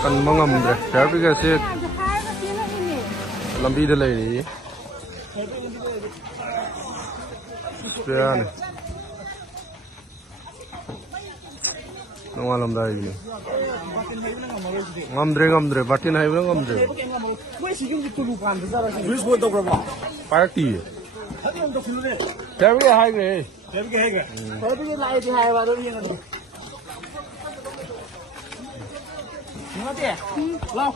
kan mengambil verifikasi lebih dari ini. Sekian. Nongalam dah ini. Ngamdre, batin hai bilang ngamdre. Parti. Tapi hai ke? Tapi lai di hai baru ni kan. Mana dia? Lau.